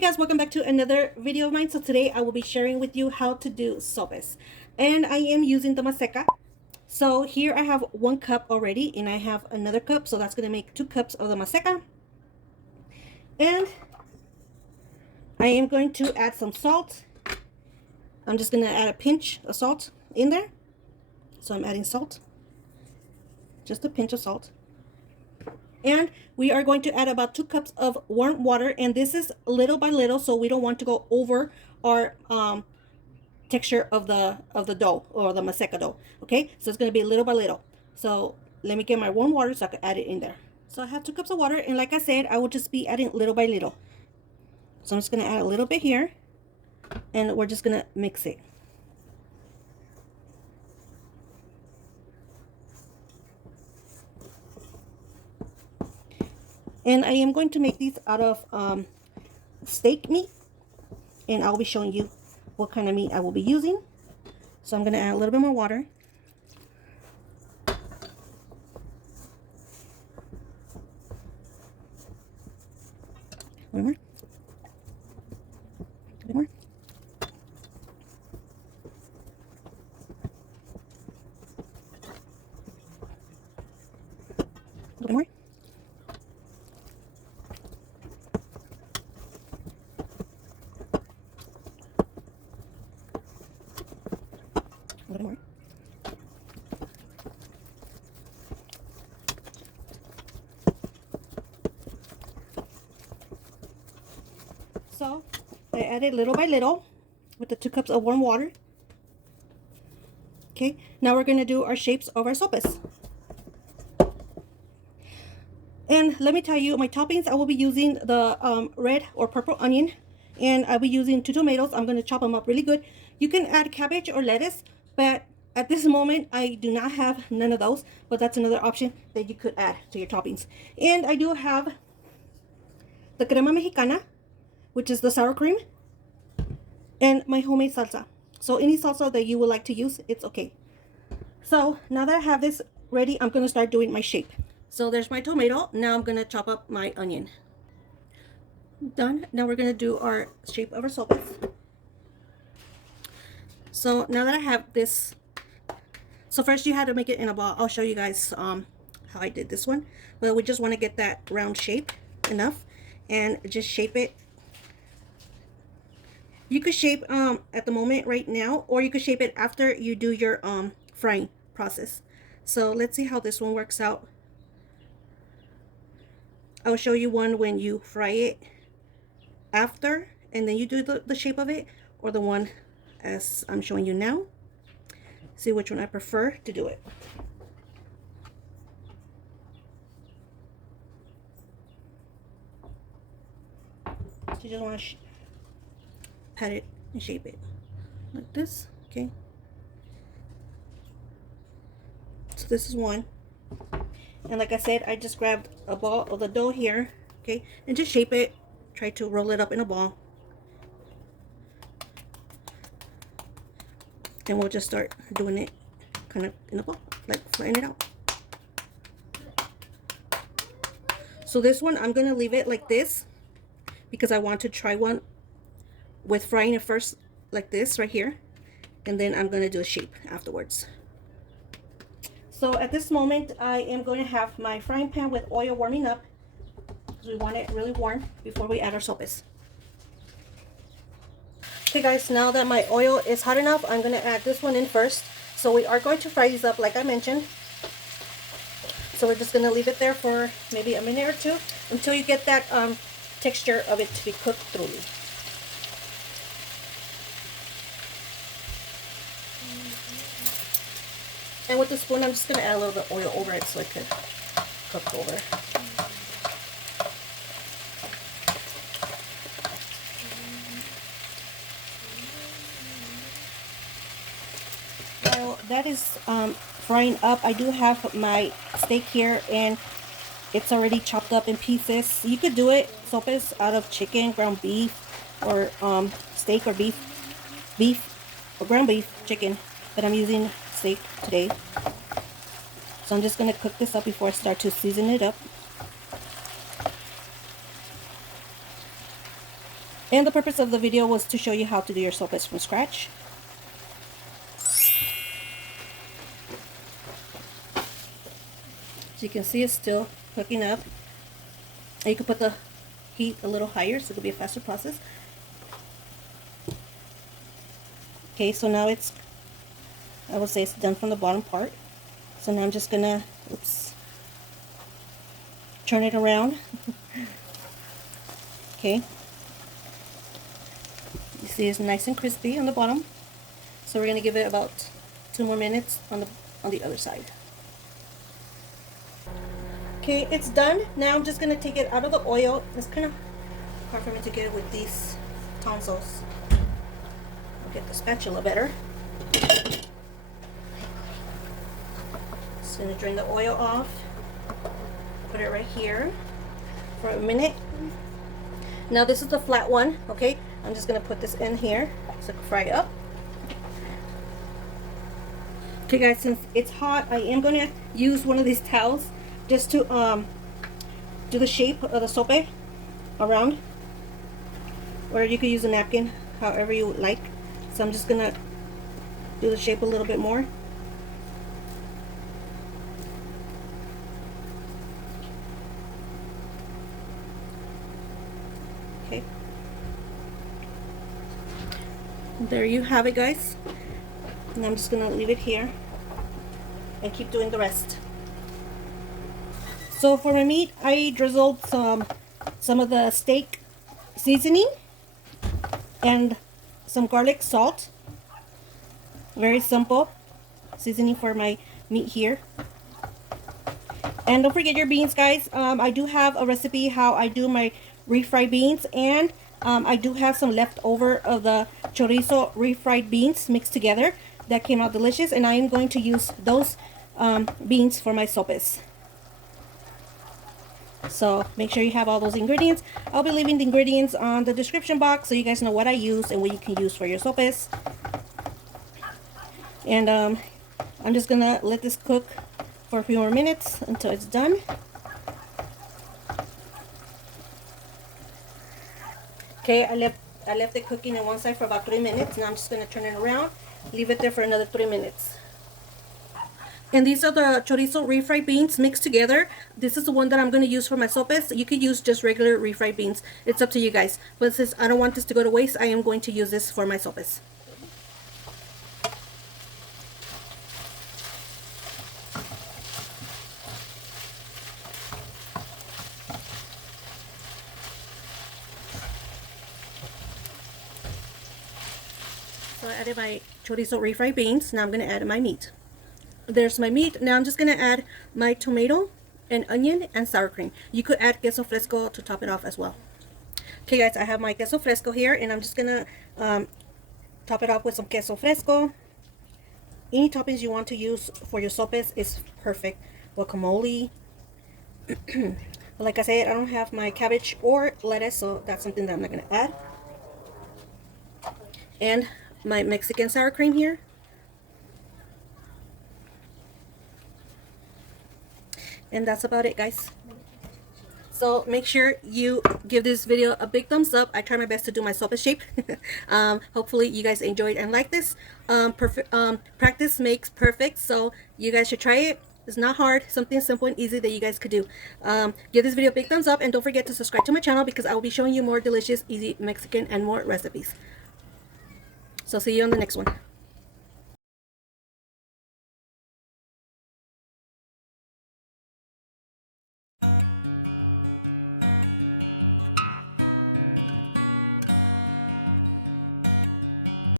Hey guys, welcome back to another video of mine. So today I will be sharing with you how to do sopes, and I am using the maseca. So here I have 1 cup already, and I have another cup, so that's going to make 2 cups of the maseca. And I am going to add some salt. I'm just going to add a pinch of salt in there. So I'm adding salt, just a pinch of salt. And we are going to add about 2 cups of warm water, and this is little by little, so we don't want to go over our texture of the dough, or the maseca dough. Okay, so it's going to be little by little. So let me get my warm water so I can add it in there. So I have 2 cups of water, and like I said, I will just be adding little by little. So I'm just going to add a little bit here, and we're just going to mix it. And I am going to make these out of steak meat, and I'll be showing you what kind of meat I will be using. So I'm going to add a little bit more water. A little more. A little more. A little more. A little more. So I added little by little with the 2 cups of warm water. Okay, now we're going to do our shapes of our sopes. And let me tell you, my toppings, I will be using the red or purple onion, and I'll be using 2 tomatoes. I'm going to chop them up really good. You can add cabbage or lettuce, but at this moment I do not have none of those, but that's another option that you could add to your toppings. And I do have the crema mexicana, which is the sour cream, and my homemade salsa. So any salsa that you would like to use, it's okay. So now that I have this ready, I'm going to start doing my shape. So there's my tomato. Now I'm going to chop up my onion. Done. Now we're going to do our shape of our sopes. So now that I have this, so first you had to make it in a ball. I'll show you guys how I did this one. But we just want to get that round shape enough, and just shape it. You could shape at the moment right now, or you could shape it after you do your frying process. So let's see how this one works out. I'll show you one when you fry it after, and then you do the shape of it, or the one as I'm showing you now. See which one I prefer to do it. So you just want to pat it and shape it like this. Okay, so this is one, and like I said, I just grabbed a ball of the dough here, okay, and just shape it. Try to roll it up in a ball, and we'll just start doing it kind of in a ball, like flatten it out. So this one I'm gonna leave it like this because I want to try one with frying it first like this right here, and then I'm gonna do a shape afterwards. So at this moment I am going to have my frying pan with oil warming up, because we want it really warm before we add our sopes. Okay guys, now that my oil is hot enough, I'm going to add this one in first. So we are going to fry these up like I mentioned. So we're just going to leave it there for maybe a minute or two until you get that texture of it to be cooked thoroughly. And with the spoon, I'm just going to add a little bit of oil over it so it could cook over. While that is frying up, I do have my steak here, and it's already chopped up in pieces. You could do it, sopes, out of chicken, ground beef, or steak or beef or ground beef, chicken, but I'm using steak today. So I'm just going to cook this up before I start to season it up. And the purpose of the video was to show you how to do your sopes from scratch. So you can see it's still cooking up. And you can put the heat a little higher so it'll be a faster process. Okay, so now it's, I would say it's done from the bottom part. So now I'm just gonna, turn it around. Okay. You see it's nice and crispy on the bottom. So we're gonna give it about 2 more minutes on the other side. Okay, it's done. Now I'm just gonna take it out of the oil. It's kind of hard for me to get it with these tonsils. I'll get the spatula better. Just gonna drain the oil off. Put it right here for a minute. Now this is the flat one, okay? I'm just gonna put this in here so I can fry it up. Okay guys, since it's hot, I am gonna use one of these towels just to do the shape of the sope around, or you could use a napkin, however you would like. So I'm just gonna do the shape a little bit more. Okay. There you have it, guys. And I'm just gonna leave it here and keep doing the rest. So for my meat, I drizzled some of the steak seasoning and some garlic salt. Very simple seasoning for my meat here. And don't forget your beans, guys. I do have a recipe how I do my refried beans, and I do have some leftover of the chorizo refried beans mixed together that came out delicious, and I am going to use those beans for my sopes. So make sure you have all those ingredients. I'll be leaving the ingredients on the description box so you guys know what I use and what you can use for your sopes. And I'm just gonna let this cook for a few more minutes until it's done. Okay, I left it cooking on one side for about 3 minutes. Now I'm just gonna turn it around, leave it there for another 3 minutes. And these are the chorizo refried beans mixed together. This is the one that I'm going to use for my sopes. You could use just regular refried beans. It's up to you guys. But since I don't want this to go to waste, I am going to use this for my sopes. So I added my chorizo refried beans. Now I'm going to add my meat. There's my meat. Now I'm just going to add my tomato and onion and sour cream. You could add queso fresco to top it off as well. Okay guys, I have my queso fresco here, and I'm just going to top it off with some queso fresco. Any toppings you want to use for your sopes is perfect. Guacamole. Like I said, I don't have my cabbage or lettuce, so that's something that I'm not going to add. And my Mexican sour cream here. And that's about it, guys. So make sure you give this video a big thumbs up. I try my best to do my sope shape. Hopefully you guys enjoyed and like this. Practice makes perfect, so you guys should try it. It's not hard, something simple and easy that you guys could do. Give this video a big thumbs up, and don't forget to subscribe to my channel because I will be showing you more delicious, easy Mexican and more recipes. So see you on the next one.